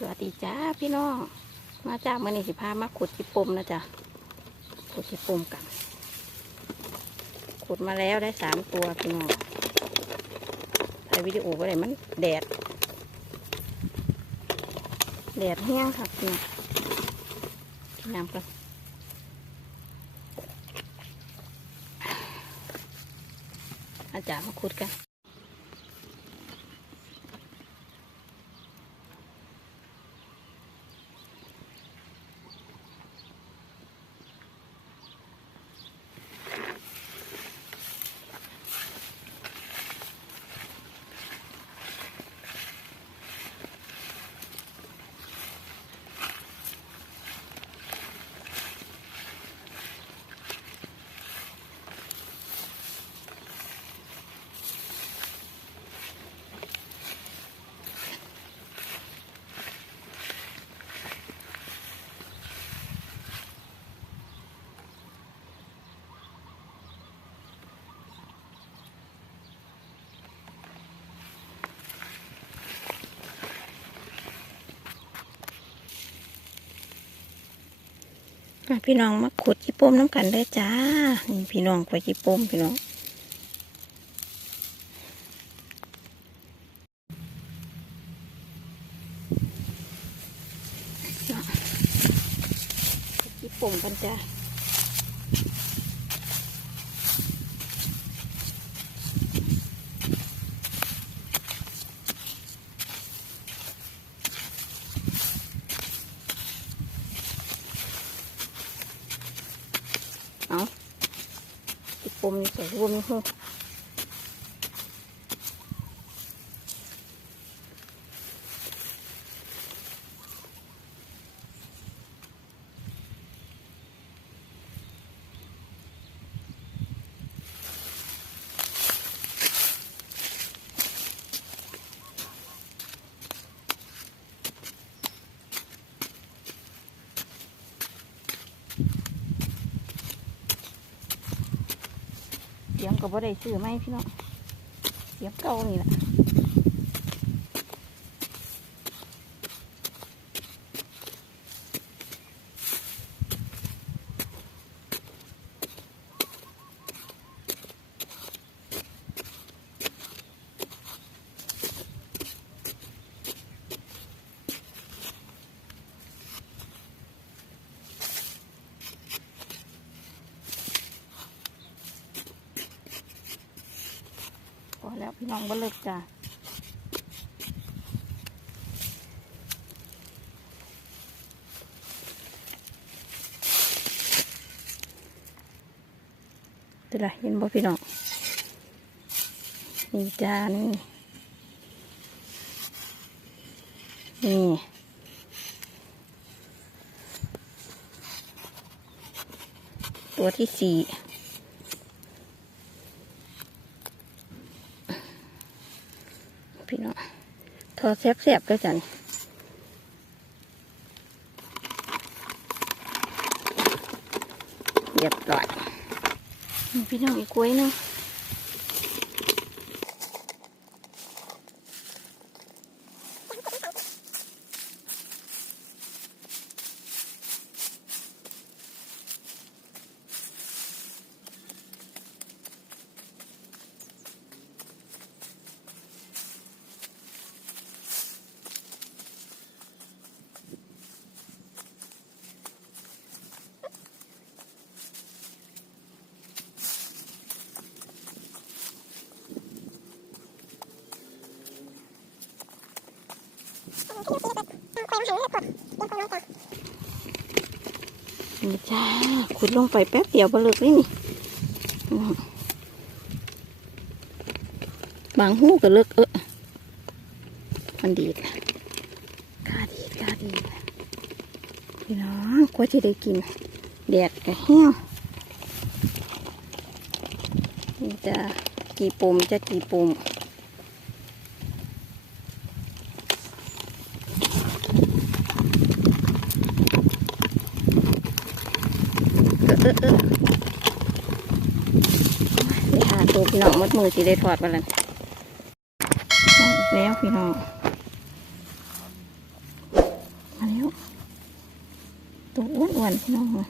สวัสดีจ้าพี่น้อง มาจ้ามื่อนี้สิพามาขุดจิปมนะจ๊ะขุดจิปมกัน ขุดมาแล้วได้สามตัวพี่น้องถ่ายวิดีโอไว้เลยมันแดด แดดแห้งค่ะพี่น้องนน้ำกันอาจารย์มาขุดกัน พี่น้องมาขุดจิปมน้ำกันได้จ้า นี่พี่น้องไปจิปมพี่น้องจิปมกันจ้า เอาจิปมนี่ใส่รวมนี่หูเสียงกับ่ได้ซื้อไหมพี่น้องเสียมเก่านี่แหละ พี่น้องบ่เลิกจ้าเดี๋ยวเห็นบ่พี่น้องนี่จ้านี่นี่ตัวที่สี่ พี่น้องทอแซ่บๆด้วยจ้ะนี่เรียบร้อยพี่น้องอีกกล้วยหนึง นี่จ้าขุดลงไปแป๊บเดียวบลึกเลยนี่บางหูก็เลิกเออมันดีดกาดีดกาดีดพี่น้องกว่าจะได้กินแดดก็แห้งนี่จะกี่ปุ่มจะกี่ปุ่ม นี่หาตัวพี่น้องมัดมือสีได้ถอดมาแล้วแล้วพี่น้อง มาแล้วตัวอ้วนๆพี่น้องเลย